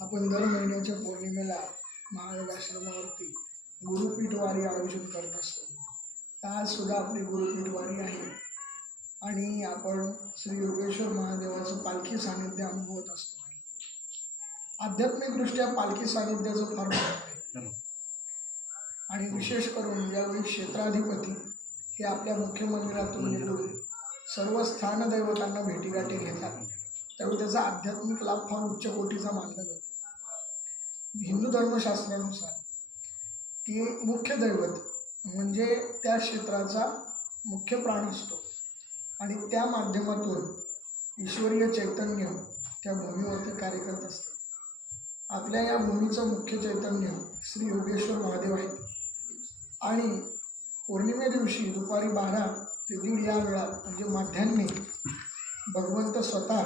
आपण दर महिन्याच्या पौर्णिमेला महायोग आश्रमावरती गुरुपीठ वारी करत असतो. आज सुद्धा आपली गुरुपीठवारी आहे. आणि आपण श्री योगेश्वर महादेवाचं पालखी सानिध्य अनुभवत असतो. आध्यात्मिकदृष्ट्या पालखी सानिध्याचं फार महत्त्व आहे. आणि विशेष करून ज्यावेळी क्षेत्राधिपती हे आपल्या मुख्य मंदिरातून निघून सर्व स्थानदैवतांना भेटीगाठी घेतात. त्यावेळी त्याचा आध्यात्मिक लाभ फार उच्च कोटीचा मानला जातो. हिंदू धर्मशास्त्रानुसार की मुख्य दैवत म्हणजे त्या क्षेत्राचा मुख्य प्राण असतो. आणि त्या माध्यमातून ईश्वरीय चैतन्य त्या भूमीवरती कार्य करत असतं. आपल्या या भूमीचं मुख्य चैतन्य श्री योगेश्वर महादेव आहेत. आणि पौर्णिमे दिवशी दुपारी बारा ते दीड या वेळात म्हणजे माध्यान्ही भगवंत स्वतः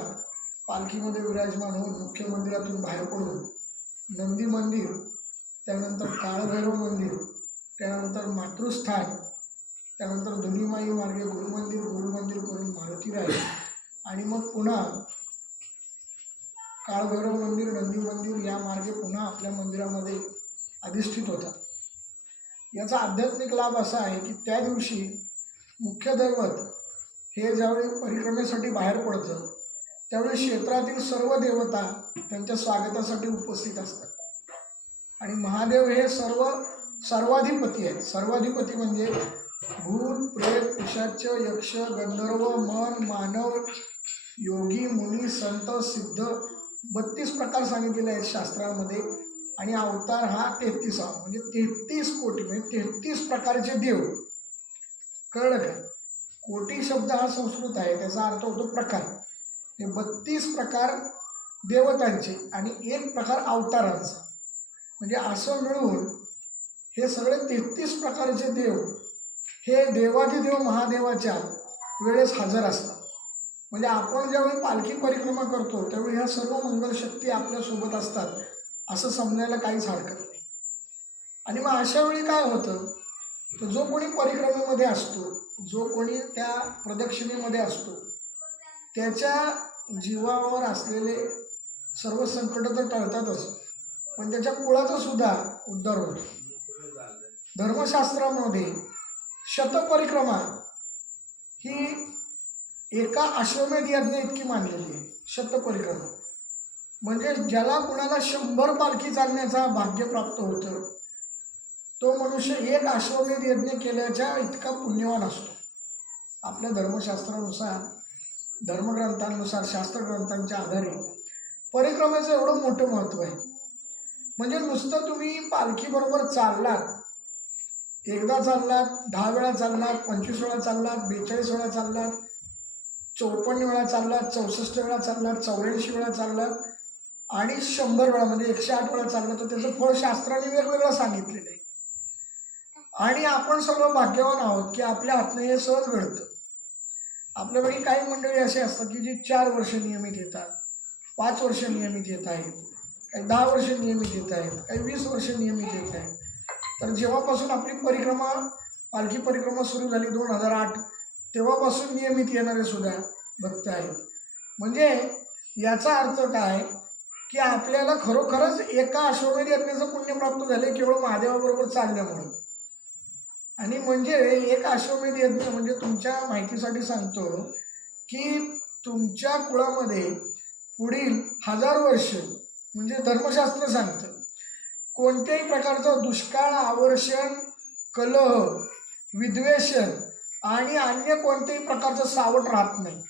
पालखीमध्ये विराजमान होऊन मुख्य मंदिरातून बाहेर पडून नंदी मंदिर त्यानंतर काळभैरव मंदिर त्यानंतर मातृस्थान त्यानंतर धुनीमाई मार्गे गुरुमंदिर गुरुमंदिर करून मारुती राहील आणि मग पुन्हा काळभैरव मंदिर नंदी मंदिर या मार्गे पुन्हा आपल्या मंदिरामध्ये अधिष्ठित होतात. याचा आध्यात्मिक लाभ असा आहे की त्या दिवशी मुख्य दैवत हे ज्यावेळी परिक्रमेसाठी बाहेर पडतं त्यावेळी क्षेत्रातील सर्व देवता त्यांच्या स्वागतासाठी उपस्थित असतात. आणि महादेव हे सर्व सर्वाधिपती आहेत. सर्वाधिपती म्हणजे भूत प्रेत पिशाच यक्ष गंधर्व मन मानव योगी मुनी संत सिद्ध बत्तीस प्रकार सांगितलेले आहेत शास्त्रामध्ये. आणि अवतार हा तेहतीसावा. म्हणजे तेहतीस कोटी म्हणजे तेहतीस प्रकारचे देव. कळलं का? कोटी शब्द हा संस्कृत आहे. त्याचा अर्थ होतो प्रकार. हे बत्तीस प्रकार देवतांचे आणि एक प्रकार अवतारांचा. म्हणजे असं मिळून हे सगळे तेहतीस प्रकारचे देव हे देवाधिदेव महादेवाच्या वेळेस हजर असतात. म्हणजे आपण ज्यावेळी पालखी परिक्रमा करतो त्यावेळी ह्या सर्व मंगलशक्ती आपल्यासोबत असतात असं समजायला काहीच हरकत नाही. आणि मग अशा वेळी काय होतं? तर जो कोणी परिक्रमेमध्ये असतो जो कोणी त्या प्रदक्षिणेमध्ये असतो त्याच्या जीवावर असलेले सर्व संकट तर टळतातच पण त्याच्या कुळाचा सुद्धा उद्धार होतो. धर्मशास्त्रामध्ये शतपरिक्रमा ही एका अश्वमेध यज्ञ इतकी मानलेली आहे शतपरिक्रमा. म्हणजे ज्याला कुणाला शंभर पालखी चालण्याचा भाग्य प्राप्त होतं तो मनुष्य एक अश्वमेध यज्ञ केल्याच्या इतका पुण्यवान असतो. आपल्या धर्मशास्त्रानुसार धर्मग्रंथांनुसार शास्त्रग्रंथांच्या आधारे परिक्रमेचं एवढं मोठं महत्त्व आहे. म्हणजे नुसतं तुम्ही पालखीबरोबर चाललात एकदा चाललात दहा वेळा चाललात पंचवीस वेळा चाललात बेचाळीस वेळा चाललात चौपन्न वेळा चाललात चौसष्ट वेळा चाललात चौऱ्याऐंशी वेळा चाललात आणि शंभर वेळा म्हणजे एकशे आठ वेळा चाललं तर त्याचं फळ शास्त्राने वेगवेगळं सांगितलेलं आहे. आणि आपण सर्व भाग्यवान आहोत की आपल्या हातनं हे सहज घडतं आपल्यापैकी काही मंडळी असे असतात की जी चार वर्ष नियमित येतात पाच वर्ष नियमित येत आहेत काही दहा वर्ष नियमित येत आहेत काही वीस वर्ष नियमित येत आहेत. तर जेव्हापासून आपली परिक्रमा पालखी परिक्रमा सुरू झाली दोन हजार आठ तेव्हापासून नियमित येणारे सुद्धा भक्त आहेत. म्हणजे याचा अर्थ काय? की आपल्याला खरोखरच एका अश्वमेध यज्ञाचं पुण्य प्राप्त झाले केवळ महादेवाबरोबर चालल्यामुळे. आणि म्हणजे एक अश्वमेध यज्ञ म्हणजे तुमच्या माहितीसाठी सांगतो की तुमच्या कुळामध्ये पुढील हजार वर्ष म्हणजे धर्मशास्त्र सांगतं कोणत्याही प्रकारचं दुष्काळ आवर्षण कलह विद्वेषण आणि अन्य कोणत्याही प्रकारचं सावट राहत नाही.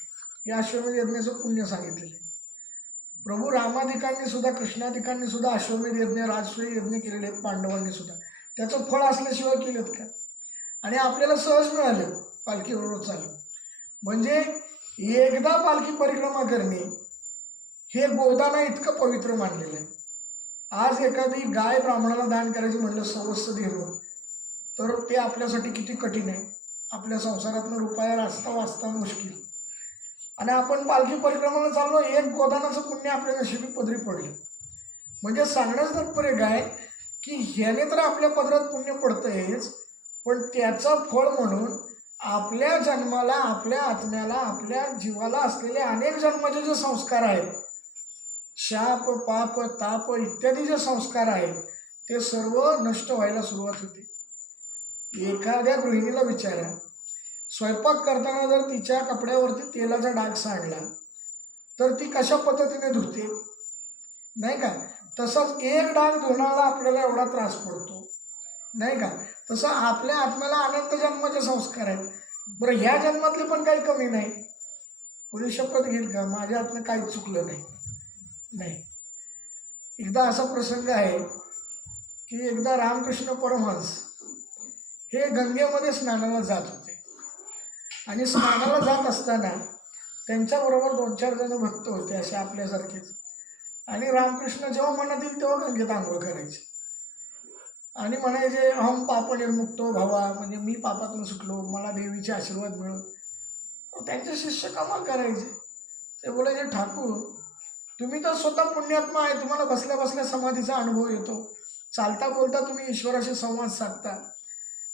या अश्वमेध यज्ञाचं पुण्य सांगितलेलं आहे. प्रभू रामाधिकांनी सुद्धा कृष्णाधिकांनी सुद्धा अश्वमेध यज्ञ राजसूय यज्ञ केलेले आहेत पांडवांनी सुद्धा. त्याचं फळ असल्याशिवाय केलेत का आणि आपल्याला सहज मिळालं पालखीबरोबर चालू म्हणजे एकदा पालखी परिक्रमा करणे हे गोदाना इतकं पवित्र मानलेलं आहे. आज एखादी गाय ब्राह्मणाला दान करायची म्हणलं सवस्त देणं तर ते आपल्यासाठी किती कठीण आहे. आपल्या संसारातनं रुपया रास्ता वाचता मुश्किल. आणि आपण पालखी परिक्रमाला चाललो एक गोदानाचं पुण्य आपल्या नशिबी पदरी पडलं. म्हणजे सांगण्याचं तात्पर्य काय की ह्याने तर आपल्या पदरात पुण्य पडतंयच पण त्याचं फळ म्हणून आपल्या जन्माला आपल्या आत्म्याला आपल्या जीवाला असलेले अनेक जन्माचे जे संस्कार आहेत शाप पाप ताप इत्यादी जे संस्कार आहेत ते सर्व नष्ट व्हायला सुरुवात होते. एखाद्या गृहिणीला विचारा स्वयंपाक करताना जर तिच्या कपड्यावरती तेलाचा डाग सांडला तर ती कशा पद्धतीने धुते? नाही का? तसंच एक डाग धुण्याला आपल्याला एवढा त्रास पडतो. नाही का? तसं आपल्या आत्म्याला अनंत जन्माचे संस्कार आहेत. बरं ह्या जन्मातले पण काही कमी नाही. कोणी शपथ घेईल का? माझ्या हातनं काही चुकलं नाही. नाही. एकदा असा प्रसंग आहे की एकदा रामकृष्ण परमहंस हे गंगेमध्ये स्नानाला जात होते. आणि स्नानाला जात असताना त्यांच्याबरोबर दोन चार जण भक्त होते असे आपल्यासारखेच. आणि रामकृष्ण जेव्हा मनात येईल तेव्हा गंगेत आंघोळ करायचे. आणि म्हणायचे अहम पाप निर्मुक्तो भावा. म्हणजे मी पापातून सुटलो मला देवीचे आशीर्वाद मिळत. तर त्यांचे शिष्य कामा करायचे? ते बोलायचे ठाकूर तुम्ही तर स्वतः पुण्यात्मा आहे. तुम्हाला बसल्या बसल्या समाधीचा अनुभव येतो. चालता बोलता तुम्ही ईश्वराशी संवाद साधता.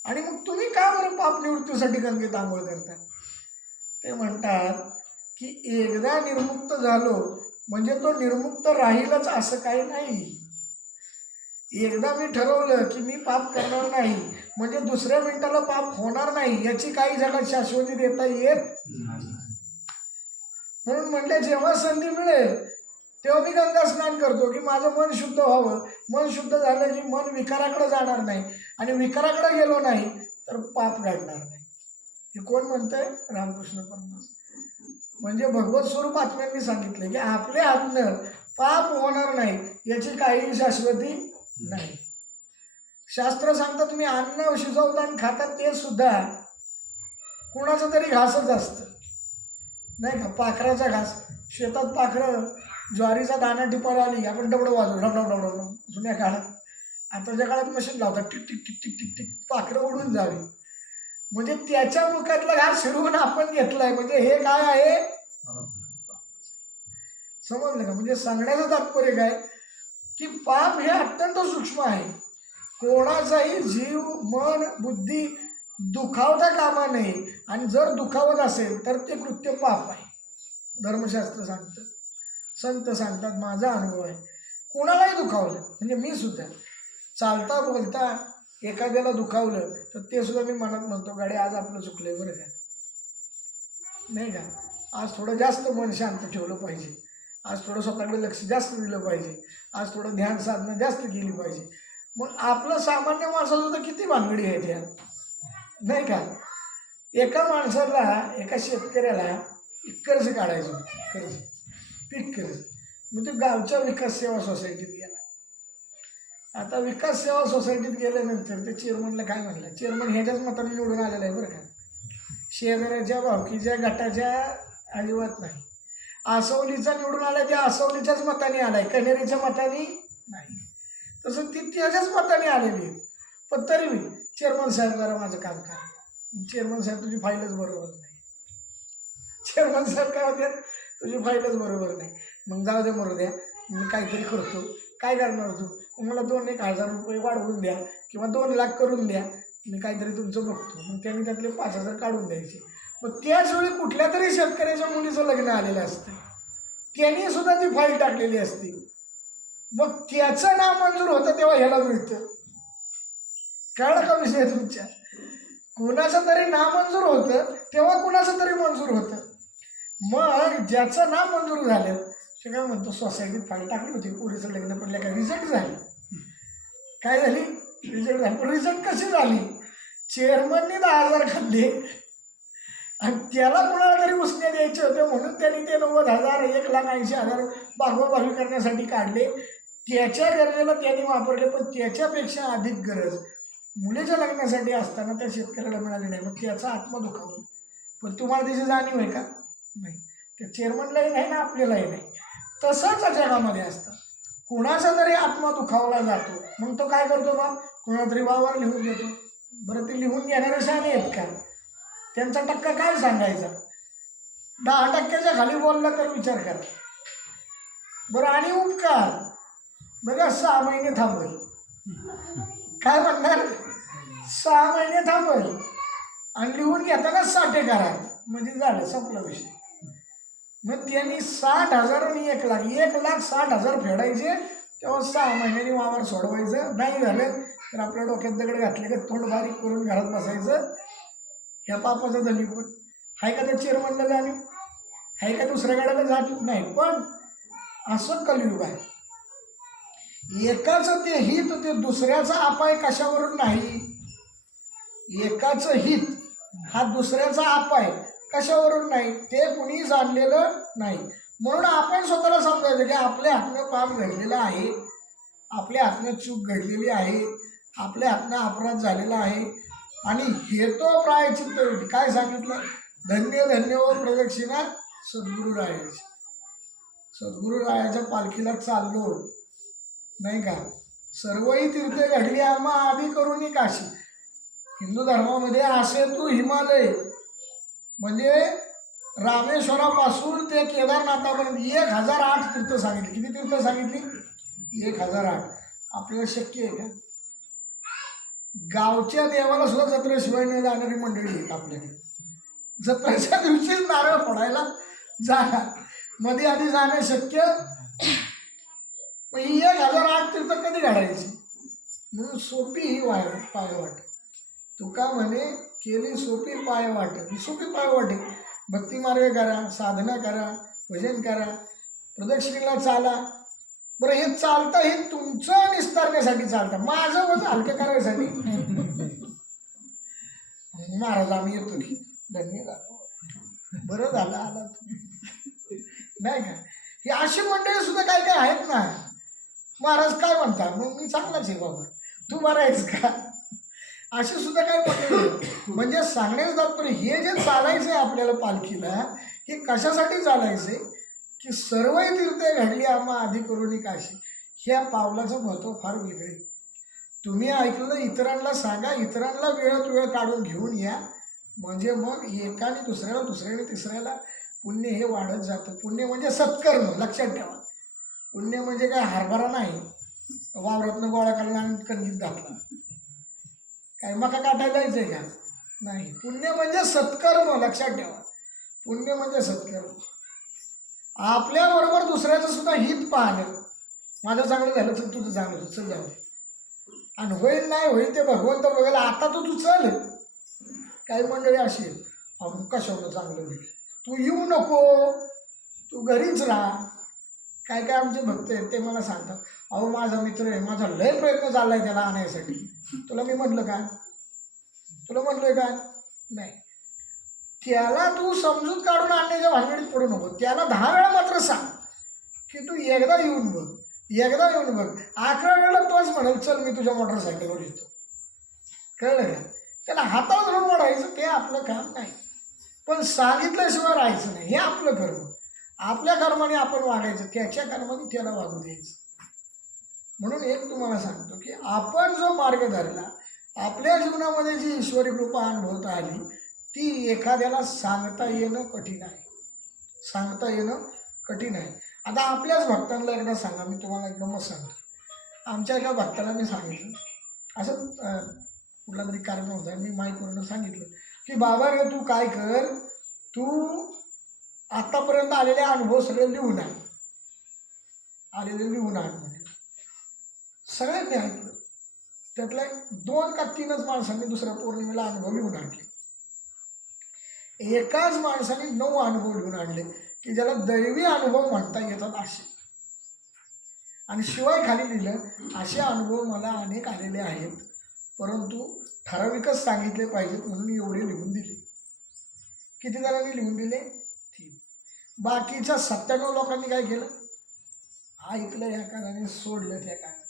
आणि मग तुम्ही का बरं पाप निवृत्तीसाठी गंगेत आंघोळ करता? ते म्हणतात की एकदा निर्मुक्त झालो म्हणजे तो निर्मुक्त राहीलच असं काही नाही. एकदा मी ठरवलं की मी पाप करणार नाही म्हणजे दुसऱ्या मिनिटाला पाप होणार नाही याची काही जगात शाश्वती देता येत म्हणून म्हणले जेव्हा संधी मिळेल तेव्हा मी गंगा स्नान करतो की माझं मन शुद्ध व्हावं. मन शुद्ध झालं की मन विकाराकडे जाणार नाही. आणि विकाराकडे गेलो नाही तर पाप घडणार नाही. हे कोण म्हणतंय? रामकृष्ण परमस म्हणजे भगवत स्वरूप आत्म्यांनी सांगितले की आपल्या हातनं पाप होणार नाही याची काही शाश्वती नाही. शास्त्र सांगतं तुम्ही अन्न शिजवता आणि खाता ते सुद्धा कुणाचं तरी घासच असतं. नाही का? पाखराचा घास. शेतात पाखरं ज्वारीचा दाणा टिपायला आली आपण डबडं वाजवू डब डब डब डब जुन्या काळात. आताच्या काळात मशीन लावतात टिक टिक टिक टिक टिक टिक पाखरं उडून जावी. म्हणजे त्याच्या मुखातला घास शिरवून आपण घेतलाय म्हणजे हे काय आहे. समजलं का? म्हणजे सांगण्याचं तात्पर्य काय? की पाप हे अत्यंत सूक्ष्म आहे. कोणाचाही जीव मन बुद्धी दुखावता कामा नये. आणि जर दुखावत असेल तर ते कृत्य पाप आहे. धर्मशास्त्र सांगतं. संत सांगतात माझा अनुभव आहे. कोणालाही दुखावलं म्हणजे मी सुद्धा. चालता बोलता एखाद्याला दुखावलं तर ते सुद्धा मी मनात म्हणतो गाडी आज आपलं चुकलं बरं का? नाही का? आज थोडं जास्त मन शांत ठेवलं पाहिजे. आज थोडं स्वतःकडे लक्ष जास्त दिलं पाहिजे. आज थोडं ध्यान साधना जास्त केली पाहिजे. मग आपलं सामान्य माणसाचं तर किती भानगडी आहे त्या नाही का? एका माणसाला एका शेतकऱ्याला कर्ज काढायचं होतं. कर्ज. पीक कर्ज. मग ते गावच्या विकास सेवा सोसायटीत गेला. आता विकास सेवा सोसायटीत गेल्यानंतर ते चेअरमनला काय म्हणलं? चेअरमन ह्याच्याच मताने निवडून आलेला आहे बरं का. शेजाऱ्याच्या भावकीच्या गटाच्या अजिबात नाही. आसवलीचा निवडून आलाय त्या आसवलीच्याच मताने आलाय कन्हेरीच्या मताने नाही. तसं ती त्याच्याच मताने आलेली आहेत. पण तरी मी चेअरमन साहेब जरा माझं काम करा. चेअरमन साहेब तुझी फाईलच बरोबर नाही. चेअरमन साहेब काय होते तुझी फाईलच बरोबर नाही. मग जाऊ दे मरू द्या मी काहीतरी करतो. काय करणार तू? मला दोन एक हजार रुपये वाढवून द्या किंवा दोन लाख करून द्या. मी काहीतरी तुमचं बघतो. मग त्यांनी त्यातले पाच हजार काढून द्यायचे. मग त्याच वेळी कुठल्या तरी शेतकऱ्याच्या मुलीचं लग्न आलेलं असतं. त्यांनी सुद्धा ती फाईल टाकलेली असते. मग त्याचं नाव मंजूर होतं तेव्हा ह्याला मिळतं. कळलं का विषय तुमच्या? कुणाचं तरी नामंजूर होतं तेव्हा कुणाचं तरी मंजूर होतं. मग ज्याचं नाव मंजूर झालं ते काय म्हणतो सोसायटीत फाईल टाकली होती पोरीचं लग्न पडलं काय रिझल्ट झाली. काय झाली? रिझल्ट झाली. पण रिझल्ट कशी झाली? चेअरमननी दहा हजार खाल्ले आणि त्याला कुणाला तरी उसने द्यायचे होते म्हणून त्यांनी ते नव्वद हजार एक लाख ऐंशी हजार बागवाबागी करण्यासाठी काढले. त्याच्या गरजेला त्यांनी वापरले पण त्याच्यापेक्षा अधिक गरज मुलीच्या लग्नासाठी असताना त्या शेतकऱ्याला मिळाली नाही. मग त्याचा आत्मा दुखावला पण तुम्हाला त्याची जाणीव आहे का? नाही. त्या चेअरमनलाही नाही ना आपल्यालाही नाही. तसंच जगामध्ये असतं. कुणाचा तरी आत्मा दुखावला जातो. मग तो काय करतो बा? कोणातरी वावर लिहून देतो. बरं ते लिहून घेणारे शाने आहेत का? त्यांचा टक्का काय सांगायचा? दहा टक्क्याच्या खाली बोललं तर विचार करा. बरं आणि उपकार? बघा सहा महिने थांबल. काय म्हणणार? सहा महिने थांबल. आणि लिहून घेताना साठे करा. म्हणजे झालं संपला विषय. मग त्यांनी साठ हजार आणि एक लाख एक लाख साठ हजार फेडायचे. तेव्हा सहा महिन्यांनी वावर सोडवायचं. नाही झालं तर आपल्या डोक्यात दगड घातले का तोंड बारीक करून घरात बसायचं. ह्या पापाचं धनी पण हाय का त्या चेअरमनला जाणीव? हाय का दुसऱ्या गाड्याला जाणीव? नाही. पण असं कलियुग आहे. एकाचं ते हित ते दुसऱ्याचा अपाय कशावरून नाही? एकाचं हित हा दुसऱ्याचा अपाय कशावरून नाही? ते कुणी जाणलेलं नाही. म्हणून आपण स्वतःला समजायचं की आपल्या हातनं पाप घडलेलं आहे. आपल्या हातनं चूक घडलेली आहे. आपल्या हातनं अपराध झालेला आहे. आणि हे तो प्रायचित्त होती काय सांगितलं? धन्य धन्य व प्रदक्षिणा सद्गुरू रायाची. सद्गुरू रायाच्या पालखीला चाललो. नाही का? सर्वही तीर्थ घडली आम्हा आधी करूनी काशी. हिंदू धर्मामध्ये असे तू हिमालय. म्हणजे रामेश्वरापासून ते केदारनाथापर्यंत एक हजार आठ तीर्थ सांगितली. किती तीर्थ सांगितली? एक हजार आठ. आपल्याला शक्य आहे का? गावच्या देवाला सुद्धा जत्रेशिवाय न जाणारी मंडळी आहेत आपल्याकडे जत्रेच्या दिवशीच नारळ फोडायला जाणार मध्ये आधी जाणं शक्य. मग ही एक हजार आठ तीर्थ कधी घालायची म्हणून सोपी ही वाय पायवाट. तुका म्हणे केली सोपी पायवाट. ही सोपी पायवाट आहे. भक्ती मार्ग करा साधना करा भजन करा प्रदक्षिणेला चाला. बरं हे चालतं हे तुमचं निस्तारण्यासाठी चालतं. माझं वजन हलकं करायसाठी. महाराज आम्ही येतो की. धन्यवाद. बरं झालं आला तुम्ही. नाही का? हे अशी मंडळी सुद्धा काय काय आहेत ना? महाराज काय म्हणता? मग मी चांगलाच आहे बाबा. तू बरा आहेस का? असे सुद्धा काय मंडळी म्हणजे सांगण्याचं तात्पर्य हे जे चालायचं आहे आपल्याला पालखीला हे कशासाठी चालायचं आहे की सर्वही तीर्थे घडली आम्हा आधी करुणी काशी. ह्या पावलाचं महत्त्व फार वेगळे. आहे. तुम्ही ऐकलं इतरांना सांगा इतरांना वेळात वेळ काढून घेऊन या. म्हणजे मग एकाने दुसऱ्याला दुसऱ्याने तिसऱ्याला पुण्य हे वाढत जातं. पुण्य म्हणजे सत्कर्म लक्षात ठेवा. पुण्य म्हणजे काय? हरभरा नाही. वावरातनं गोळा करणं आणि कणगीत घातला काय मका काटायला आहे का? नाही. पुण्य म्हणजे सत्कर्म लक्षात ठेवा. पुण्य म्हणजे सत्कर्म. आपल्याबरोबर दुसऱ्याचं सुद्धा हित पाहणं. माझं चांगलं झालं तर तुझं चांगलं होतं. चल जाऊ दे. आणि होईल नाही होईल ते भगवंत बघायला आता तर तू चल. काही मंडळी अशी आहेत, अहो कशावर चांगलं होईल? तू येऊ नको. तू घरीच राहा. काय काय आमचे भक्त आहेत ते मला सांगतात अहो माझा मित्र आहे माझा लय प्रयत्न चाललाय त्याला आणायसाठी. तुला मी म्हटलं का? तुला म्हटलंय का? नाही. त्याला तू समजूत काढून आणण्याच्या भानगडीत पडू नको. त्याला दहा वेळा मात्र सांग की तू एकदा येऊन बघ एकदा येऊन बघ. अकरा वेळेला तोच म्हणेल चल मी तुझ्या मोटरसायकलवर येतो. कळलं का? त्याला हाताला धरून ओढायचं ते आपलं काम नाही. पण सांगितल्याशिवाय राहायचं नाही. हे आपलं कर्म. आपल्या कर्माने आपण वागायचं त्याच्या कर्माने त्याला वागू द्यायचं. म्हणून एक तुम्हाला सांगतो की आपण जो मार्ग धरला आपल्या जीवनामध्ये जी ईश्वरी कृपा अनुभवता आली ती एखाद्याला सांगता येणं कठीण आहे. सांगता येणं कठीण आहे. आता आपल्याच भक्तांना एकदा सांगा मी तुम्हाला एक गंमत सांगतो. आमच्या एका भक्ताला मी सांगितलं असं कुठला तरी कार्यक्रम होता मी माईकवरून सांगितलं की बाबा रे तू काय कर? तू आतापर्यंत आलेले अनुभव सगळे लिहून आण. आलेले लिहून आण म्हणजे सगळ्यांनी ऐकलं. त्यातल्या दोन का तीनच माणसांनी दुसऱ्या पौर्णिमेला अनुभव लिहून आणले. एकाच माणसाने नऊ अनुभव लिहून आणले की ज्याला दैवी अनुभव म्हणता येतात असे. आणि शिवाय खाली लिहिलं असे अनुभव मला अनेक आलेले आहेत परंतु ठराविकच सांगितले पाहिजेत म्हणून एवढे लिहून दिले. किती जणांनी लिहून दिले? तीन. बाकीच्या सत्त्याण्णव लोकांनी काय केलं? ऐकलं या कानाने सोडलं त्या कानाने.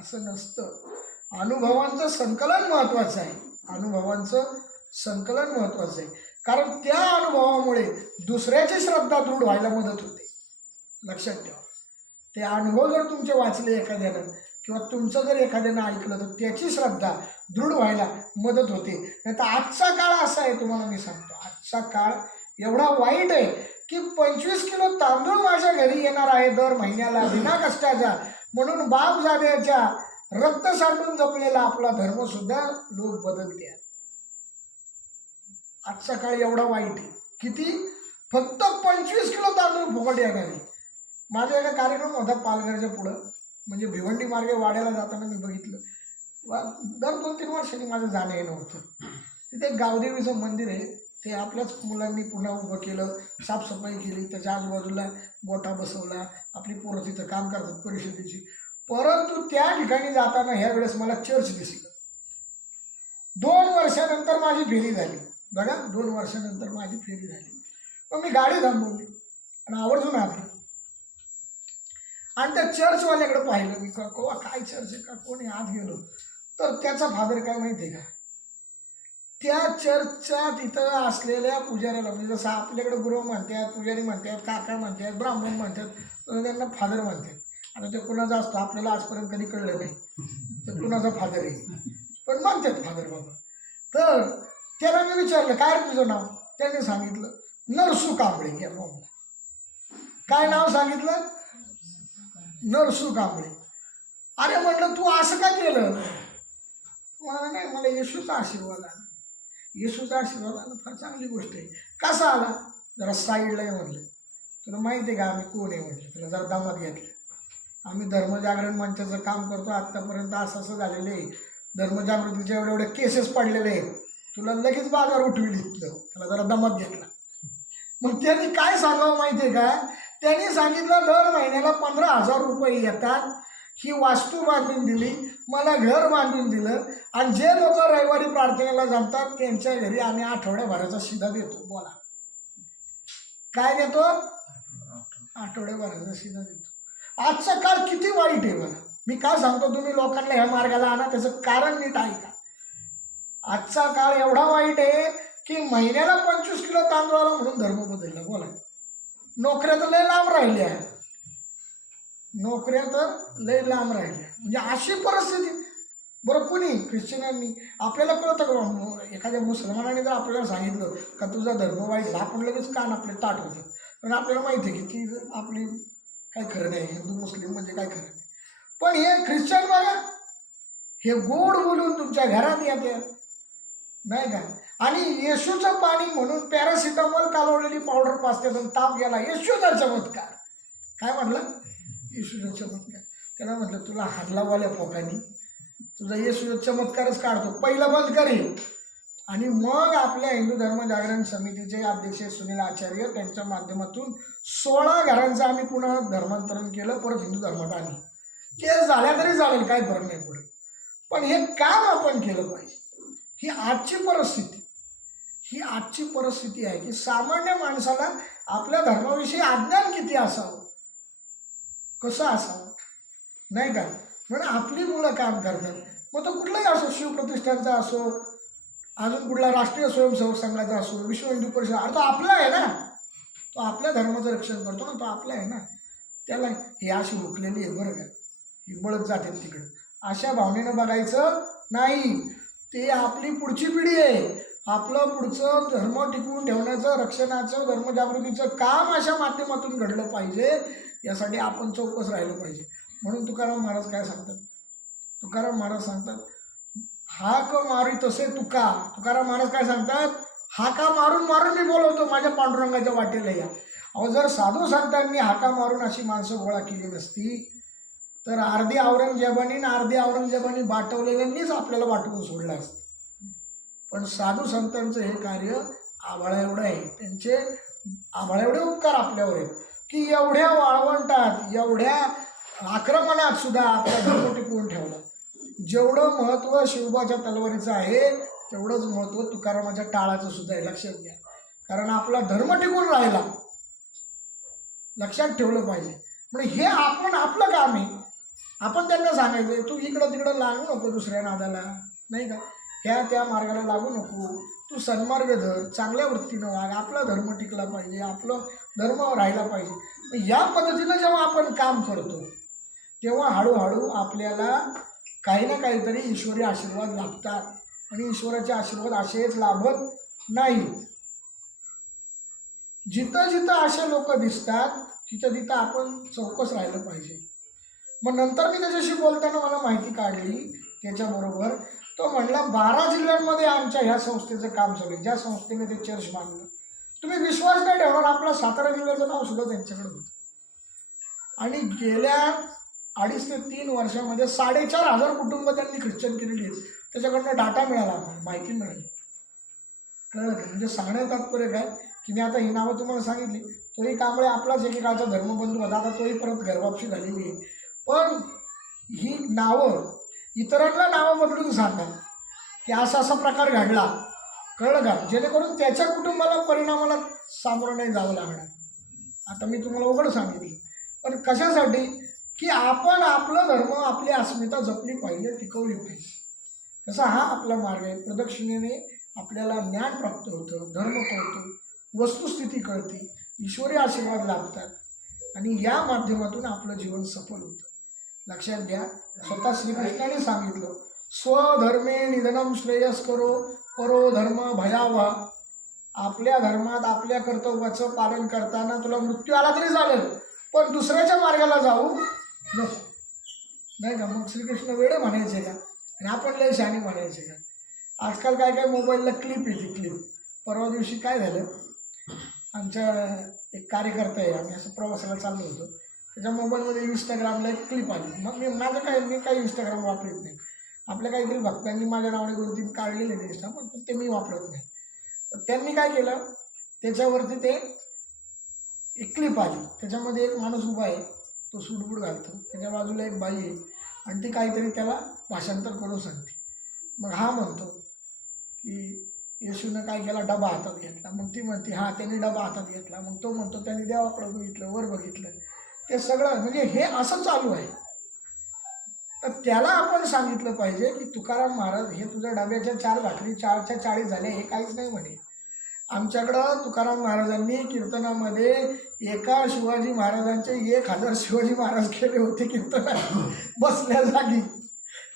असं नसतं. अनुभवांचं संकलन महत्त्वाचं आहे. अनुभवांचं संकलन महत्त्वाचं आहे. कारण त्या अनुभवामुळे दुसऱ्याची श्रद्धा दृढ व्हायला मदत होते. लक्षात ठेवा. ते अनुभव जर तुमचे वाचले एखाद्यानं किंवा तुमचं जर एखाद्यानं ऐकलं तर त्याची श्रद्धा दृढ व्हायला मदत होते. नाही तर आजचा काळ असा आहे तुम्हाला मी सांगतो. आजचा काळ एवढा वाईट आहे की पंचवीस किलो तांदूळ माझ्या घरी येणार आहे दर महिन्याला विना कष्टाचा. म्हणून बाप जाण्याच्या रक्त सांडून जपलेला आपला धर्मसुद्धा लोक बदलते आहेत आजचा काळ एवढा वाईट आहे. किती? फक्त पंचवीस किलो तांदूळ फुकट येणारे माझा एका कार्यक्रम होता पालघरच्या पुढं. म्हणजे भिवंडी मार्गे वाड्याला जाताना मी बघितलं. दर दोन तीन वर्षांनी माझं जाणं येणं होतं. तिथे एक गावदेवीचं मंदिर आहे. ते आपल्याच मुलांनी पुन्हा उभं केलं साफसफाई केली. त्याच्या आजूबाजूला गोटा बसवला. आपली पोरं तिथं काम करतात परिषदेची. परंतु त्या ठिकाणी जाताना ह्या वेळेस मला चर्च दिसलं. दोन वर्षानंतर माझी फेरी झाली. बघा दोन वर्षानंतर माझी फेरी झाली. मग मी गाडी थांबवली आणि आवर्जून आली. आणि त्या चर्चवाल्याकडे पाहिलं मी का कोवा काय चर्च आहे का कोणी आत गेलो. तर त्याचा फादर काय माहिती आहे का? त्या चर्चच्या तिथं असलेल्या पुजाऱ्याला म्हणजे जसं आपल्याकडे गुरु म्हणतात पुजारी म्हणतात काका म्हणतात ब्राह्मण म्हणतात त्यांना फादर म्हणतात. आता ते कुणाचा असतो आपल्याला आजपर्यंत कधी कळलं नाही. ते कुणाचा फादर आहे? पण म्हणतात फादर बाबा. तर त्याला मी विचारलं काय रे तुझं नाव? त्याने सांगितलं नरसू कांबळे. या बाबा काय नाव सांगितलं? नरसू कांबळे. अरे म्हटलं तू असं का केलं? मला नाही मला येशूचा आशीर्वाद आला. येशूचा आशीर्वाद आला फार चांगली गोष्ट आहे. कसा आला? जरा साईडला आहे म्हणलं. तुला माहिती आहे का आम्ही कोण आहे? म्हटलं तुला जरा दमात घेतलं. आम्ही धर्मजागरण मंचाचं काम करतो आत्तापर्यंत असं असं झालेलं आहे. धर्मजागृतीच्या एवढे एवढे केसेस पडलेले आहेत. तुला लगेच बाजार उठवी इथलं. त्याला जरा दमत घेतला. मग त्यांनी काय सांगावं माहिती आहे का? त्यांनी सांगितलं दर महिन्याला पंधरा हजार रुपये येतात. ही वास्तू बांधून दिली मला घर बांधून दिलं. आणि जे लोक रविवारी प्रार्थनेला जमतात त्यांच्या घरी आम्ही आठवड्याभराचा शिधा देतो. बोला. काय देतो? आठवड्याभराचा शिधा देतो. आजचा काळ किती वाईट आहे बघा मी काय सांगतो तुम्ही लोकांना ह्या मार्गाला आणा त्याचं कारण नीट ऐका. आजचा काळ एवढा वाईट आहे की महिन्याला पंचवीस किलो तांदूळाला म्हणून धर्म बदलला. बोला. नोकऱ्या तर लय लांब राहिल्या. नोकऱ्या तर लय लांब राहिल्या. म्हणजे अशी परिस्थिती. बरं कुणी? ख्रिश्चनांनी आपल्याला कळतं का एखाद्या मुसलमानाने जर आपल्याला सांगितलं का तुझा धर्म वाईट झाला, आपण लगेच कान आपले ताट होतं. पण आपल्याला माहिती आहे की ती आपली काय खरं नाही. हिंदू मुस्लिम म्हणजे काय खरं नाही. पण हे ख्रिश्चन बघा हे गोड बोलून तुमच्या घरात येते. नाही का? आणि येशूचं पाणी म्हणून पॅरासिटामॉल कालवलेली पावडर पाचते ताप गेला. येशूचा चमत्कार. काय म्हटलं येशूचा चमत्कार. त्याला म्हटलं तुला हाडलावाल्या पोकांनी तुझा येशूचा चमत्कारच काढतो. पहिलं बंद करेल आणि मग आपल्या हिंदू धर्म जागरण समितीचे अध्यक्ष सुनील आचार्य त्यांच्या माध्यमातून सोळा घरांचं आम्ही पुन्हा धर्मांतरण केलं परत हिंदू धर्मात आणलं. ते झाल्या तरी चालेल काय फरक नाही पुढे पण हे काम आपण केलं पाहिजे. ही आजची परिस्थिती. ही आजची परिस्थिती आहे की सामान्य माणसाला आपल्या धर्माविषयी अज्ञान किती असावं? कसं असावं? नाही का? म्हणून आपली मुलं काम करतात. मग तो कुठलाही असो शिवप्रतिष्ठानचा असो अजून कुठला राष्ट्रीय स्वयंसेवक संघाचा असो विश्व हिंदू परिषद अरे तो आपला आहे ना. तो आपल्या धर्माचं रक्षण करतो ना तो आपला आहे ना. त्याला हे अशी हुकलेली आहे बरं का. ही बळत जाते तिकडं. अशा भावनेनं बघायचं नाही. ती आपली पुढची पिढी आहे. आपलं पुढचं धर्म टिकवून ठेवण्याचं रक्षणाचं धर्मजागृतीचं काम अशा माध्यमातून घडलं पाहिजे यासाठी आपण चौकस राहिलं पाहिजे. म्हणून तुकाराम महाराज काय सांगतात? तुकाराम महाराज सांगतात हाक मारी तसे तुका. तुकाराम महाराज काय सांगतात? हाका मारून मारून मी बोलवतो माझ्या पांडुरंगाच्या वाटेला या. अहो जर साधू संतांनी हाका मारून अशी माणसं गोळा केली नसती तर अर्धी औरंगजेबानी आणि अर्धी औरंगजेबानी बाटवलेल्यांनीच आपल्याला वाटवून सोडलं असतं. पण साधू संतांचं हे कार्य आभाळा एवढं आहे. त्यांचे आभाळा एवढे उपकार आपल्यावर आहेत की एवढ्या वाळवंटात एवढ्या आक्रमणात सुद्धा आपला धर्म टिकवून ठेवला. जेवढं महत्त्व शिवबाच्या तलवारीचं आहे तेवढंच महत्त्व तुकारामाच्या टाळाचं सुद्धा आहे. लक्षात घ्या. कारण आपला धर्म टिकून राहिला. लक्षात ठेवलं पाहिजे. म्हणजे हे आपण आपलं काम आहे. आपण त्यांना सांगायचं तू इकडं तिकडं लागू नको दुसऱ्या नादाला. नाही का? ह्या त्या मार्गाला लागू नको. तू सन्मार्ग धर चांगल्या वृत्तीनं वाग. आपला धर्म टिकला पाहिजे आपलं धर्म राहिला पाहिजे. या पद्धतीनं जेव्हा आपण काम करतो तेव्हा हळूहळू आपल्याला काही ना काहीतरी ईश्वरी आशीर्वाद लाभतात आणि ईश्वराचे आशीर्वाद असेच लाभत नाहीत. जिथं जिथं असे लोक दिसतात तिथं तिथं आपण चौकस राहिलं पाहिजे. मग नंतर मी त्याच्याशी बोलताना मला माहिती काढली त्याच्याबरोबर. तो म्हणला बारा जिल्ह्यांमध्ये आमच्या ह्या संस्थेचं काम चालू आहे. ज्या संस्थेने ते चर्च बांधलं. तुम्ही विश्वास नाही ठेवणार आपला सातारा जिल्ह्याचं नाव सुद्धा त्यांच्याकडे होतं. आणि गेल्या अडीच ते तीन वर्षामध्ये साडेचार हजार कुटुंब त्यांनी ख्रिश्चन केलेली आहेत. त्याच्याकडनं डाटा मिळाला माहिती मिळाली. कळलं का? म्हणजे सांगण्यात तात्पर्य काय? की मी आता ही नावं तुम्हाला सांगितली तोही कांबळे आपलाच एकेकाळचा धर्मबंधू होता. आता तोही परत घरवापशी झालेली आहे. पण ही नावं इतरांना नावं बदलून सांगा की असा असा प्रकार घडला कळलं का? जेणेकरून त्याच्या कुटुंबाला परिणामाला सामोरं नाही जावं लागणार. आता मी तुम्हाला उघड सांगितली. पण कशासाठी? की आपण आपलं धर्म आपली अस्मिता जपली पाहिजे टिकवली पाहिजे. तसा हा आपला मार्ग आहे. प्रदक्षिणेने आपल्याला ज्ञान प्राप्त होतं धर्म कळतो वस्तुस्थिती कळते ईश्वरी आशीर्वाद लाभतात. आणि या माध्यमातून आपलं जीवन सफल होतं. लक्षात घ्या. स्वतः श्रीकृष्णाने सांगितलं स्वधर्मे निधनम श्रेयस करो परो धर्म भयावा आपल्या धर्मात आपल्या कर्तव्याचं पालन करताना तुला मृत्यू आला तरी चालेल पण दुसऱ्याच्या मार्गाला जाऊ नको. नाही का? मग श्रीकृष्ण वेळ म्हणायचे का? आणि आपण लय शाणी म्हणायचे का? आजकाल काय काय मोबाईलला क्लिप येते क्लिप परवा दिवशी काय झालं? आमच्या एक कार्यकर्ता आहे आम्ही असं प्रवासाला चाललो होतो. त्याच्या मोबाईलमध्ये इंस्टाग्रामला एक क्लिप आली. मग मी माझं काय मी काही इंस्टाग्राम वापरत नाही. आपल्या काहीतरी भक्तांनी माझ्या नावाने दोन काढलेले ते इंस्टा पण ते मी वापरत नाही. तर त्यांनी काय केलं? त्याच्यावरती ते एक क्लिप आली. त्याच्यामध्ये एक माणूस उभा आहे. तो सूटबूट घालतो. त्याच्या बाजूला एक बाई आहे. आणि ती काहीतरी त्याला भाषांतर करून सांगते. मग हा म्हणतो की येशूनं काय केला? डबा हातात घेतला. मग ती म्हणते हा त्यांनी डबा हातात घेतला. मग तो म्हणतो त्यांनी देवाकडं बघितलं वर बघितलं. ते सगळं म्हणजे हे असं चालू आहे. तर त्याला आपण सांगितलं पाहिजे की तुकाराम महाराज हे तुझ्या डब्याच्या चार भाकरी चारच्या चाळीस झाल्या हे काहीच नाही म्हणे. आमच्याकडं तुकाराम महाराजांनी कीर्तनामध्ये एका शिवाजी महाराजांचे एक हजार शिवाजी महाराज केले होते कीर्तनात. बसल्या जागी.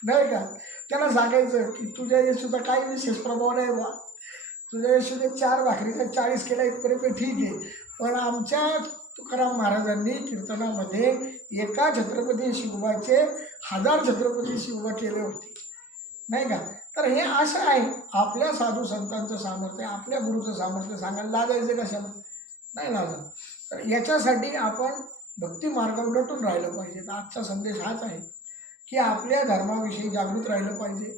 नाही का? त्याला सांगायचं की तुझ्या येशूचा काही विशेष प्रभाव नाही बा तुझ्या येशूने चार भाकरीचा चाळीस केला इथपर्यंत ठीक आहे. पण आमच्या तुकाराम महाराजांनी कीर्तनामध्ये एका छत्रपती शिवबाचे हजार छत्रपती शिवबा केले होते. नाही का? तर हे असं आहे आपल्या साधू संतांचं सामर्थ्य आपल्या गुरुचं सामर्थ्य सांगायला लागायचं कशाला? नाही लागत तर याच्यासाठी आपण भक्ती मार्गावर राहिलं पाहिजे. तर आजचा संदेश हाच आहे की आपल्या धर्माविषयी जागृत राहिलं पाहिजे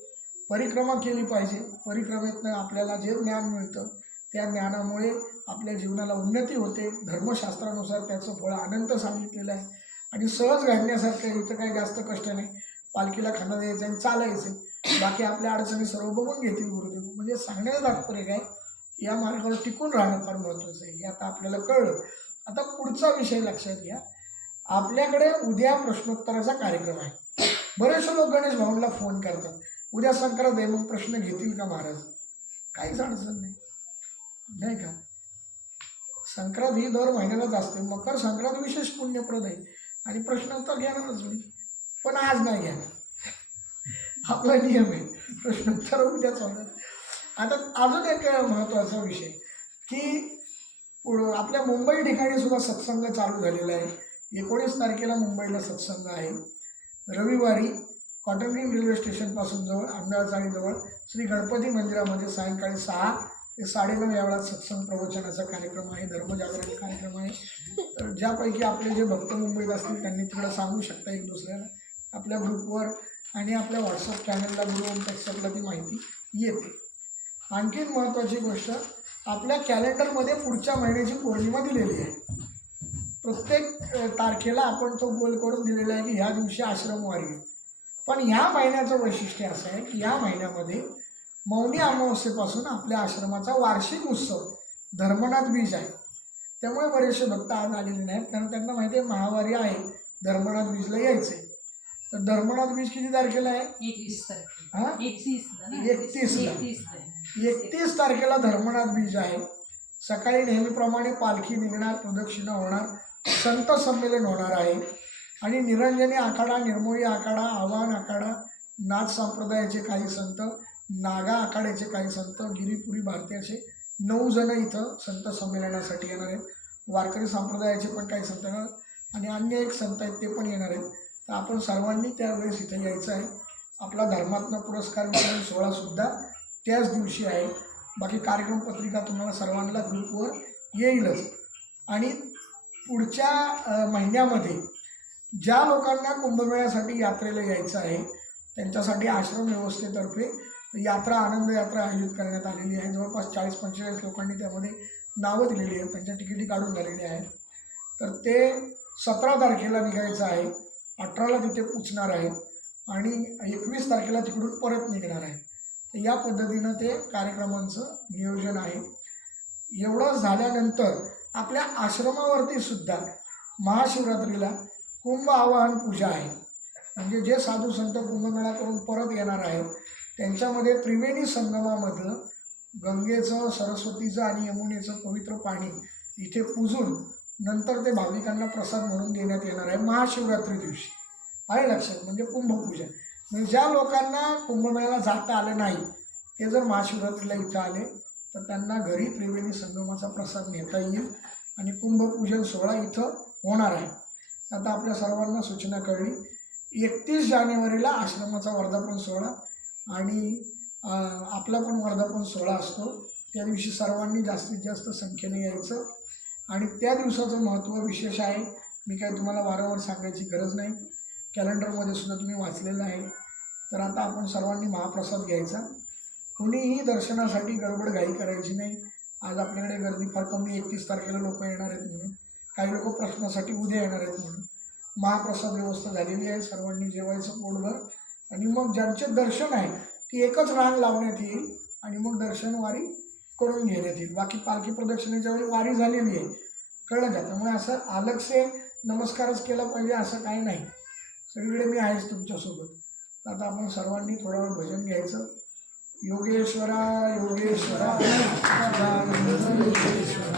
परिक्रमा केली पाहिजे. परिक्रमेतनं आपल्याला जे ज्ञान मिळतं त्या ज्ञानामुळे आपल्या जीवनाला उन्नती होते. धर्मशास्त्रानुसार त्याचं फळ अनंत सांगितलेलं आहे. आणि सहज घालण्यासारखं इथं काही जास्त कष्ट नाही. पालखीला खाणं द्यायचं आणि चालायचं बाकी आपल्या अडचणी सर्व बघून घेतील गुरुदेव. म्हणजे सांगण्याचं तात्पर्य काय? या मार्गावर टिकून राहणं फार महत्त्वाचं आहे. हे आता आपल्याला कळलं. आता पुढचा विषय लक्षात घ्या. आपल्याकडे उद्या प्रश्नोत्तराचा कार्यक्रम आहे. बरेचसे लोक गणेश भाऊंना फोन करतात. उद्या संक्रांत आहे मग प्रश्न घेतील का महाराज? काहीच अडचण नाही. नाही का? संक्रांत ही दर महिन्यालाच असते. मकर संक्रांत विशेष पुण्यप्रद आहे. आणि प्रश्नोत्तर घेणारच मी. पण आज नाही घेणार. आपला नियम आहे. प्रश्नोत्तर उद्याच होणार आता अजून एक महत्त्वाचा विषय की आपल्या मुंबई ठिकाणी सुद्धा सत्संग चालू झालेला आहे. एकोणीस तारखेला मुंबईला सत्संग आहे. रविवारी कॉटन रेल्वे स्टेशनपासून जवळ आंबेळा श्री गणपती मंदिरामध्ये सायंकाळी सहा ते साडेनऊ या वेळात सत्संग प्रवचनाचा कार्यक्रम आहे धर्मजागरण कार्यक्रम आहे. तर ज्यापैकी आपले जे भक्त मुंबईत असतील त्यांनी तिकडं सांगू शकता एक दुसऱ्याला. आपल्या ग्रुपवर आणि आपल्या व्हॉट्सअप चॅनलला गुरु ओम ती माहिती येते. आणखीन महत्त्वाची गोष्ट आपल्या कॅलेंडरमध्ये पुढच्या महिन्याची पौर्णिमा दिलेली आहे. प्रत्येक तारखेला आपण तो गोल करून दिलेला आहे की ह्या दिवशी आश्रमवारी आहे. पण ह्या महिन्याचं वैशिष्ट्य असं आहे की ह्या महिन्यामध्ये मौनी अमावस्येपासून आपल्या आश्रमाचा वार्षिक उत्सव धर्मनाथ बीज आहे. त्यामुळे बरेचसे भक्त आज आलेले नाहीत कारण त्यांना माहिती आहे महावारी आहे धर्मनाथ बीजला यायचं तर धर्मनाथ बीज किती तारखेला आहे? हां? एकतीसला. एकतीस तारखेला धर्मनाथ बीज आहे. सकाळी नेहमीप्रमाणे पालखी निघणार प्रदक्षिणा होणार संत संमेलन होणार आहे. आणि निरंजनी आखाडा निर्मोही आखाडा आव्हान आखाडा नाथ संप्रदायाचे काही संत नागा आखाड्याचे काही संत गिरीपुरी भारती असे नऊ जण इथं संत संमेलनासाठी येणार आहेत. वारकरी संप्रदायाचे पण काही संत आणि अन्य एक संत आहेत ते पण येणार आहेत. तर आपण सर्वांनी त्यावेळेस इथं यायचं आहे. आपला धर्मात्म पुरस्कार वितरण सोहळासुद्धा त्याच दिवशी आहे. बाकी कार्यक्रम पत्रिका तुम्हाला सर्वांना ग्रुपवर येईलच. आणि पुढच्या महिन्यामध्ये ज्या लोकांना कुंभमेळ्यासाठी यात्रेला यायचं आहे त्यांच्यासाठी आश्रम व्यवस्थेतर्फे यात्रा आनंद यात्रा आयोजित करण्यात आलेली आहे. जवळपास चाळीस पंचेचाळीस लोकांनी त्यामध्ये नावं दिलेली आहेत. त्यांच्या तिकिटी काढून झालेली आहेत. तर ते सतरा तारखेला निघायचं आहे. अठराला तिथे पोचणार आहेत आणि एकवीस तारखेला तिकडून परत निघणार आहेत तर या पद्धतीनं ते कार्यक्रमांचं नियोजन आहे. एवढं झाल्यानंतर आपल्या आश्रमावरती सुद्धा महाशिवरात्रीला कुंभ आवाहन पूजा आहे. म्हणजे जे साधू संत कुंभमेळा करून परत येणार आहेत त्यांच्यामध्ये त्रिवेणी संगमामधलं गंगेचं सरस्वतीचं आणि यमुनेचं पवित्र पाणी इथे पूजून नंतर ते भाविकांना प्रसाद म्हणून देण्यात येणार आहे महाशिवरात्री दिवशी. आहे लक्षात? म्हणजे कुंभपूजन. म्हणजे ज्या लोकांना कुंभमेळ्याला जाता आलं नाही ते जर महाशिवरात्रीला इथं आले तर त्यांना घरी त्रिवेणी संगमाचा प्रसाद नेता येईल आणि कुंभपूजन सोहळा इथं होणार आहे. आता आपल्या सर्वांना सूचना कळली. एकतीस जानेवारीला आश्रमाचा वर्धापन सोहळा आणि आपला पण वर्धापन सोहळा असतो. त्या दिवशी सर्वांनी जास्तीत जास्त संख्येने यायचं. आणि त्या दिवसाचं महत्त्व विशेष आहे. मी काय तुम्हाला वारंवार सांगायची गरज नाही. कॅलेंडरमध्ये सुद्धा तुम्ही वाचलेलं आहे. तर आता आपण सर्वांनी महाप्रसाद घ्यायचा. कुणीही दर्शनासाठी गडबड घाई करायची नाही. आज आपल्याकडे गर्दी फार कमी एकतीस तारखेला लोक येणार आहेत म्हणून. काही लोक प्रश्नासाठी उद्या येणार आहेत म्हणून. महाप्रसाद व्यवस्था झालेली आहे. सर्वांनी जेवायचं पोटभर. आणि मग ज्यांचे दर्शन आहे ती एकच रांग लावण्यात येईल आणि मग दर्शन वारी करून घेण्यात येईल. बाकी पालखी प्रदक्षिणेच्या वेळी वारी झालेली आहे. कळलं का? त्यामुळे असं अलगसे नमस्कारच केला पाहिजे असं काही नाही. सगळीकडे मी आहेच तुमच्यासोबत. तर आता आपण सर्वांनी थोडा वेळ भजन घ्यायचं. योगेश्वरा योगेश्वरा योगेश्वरा.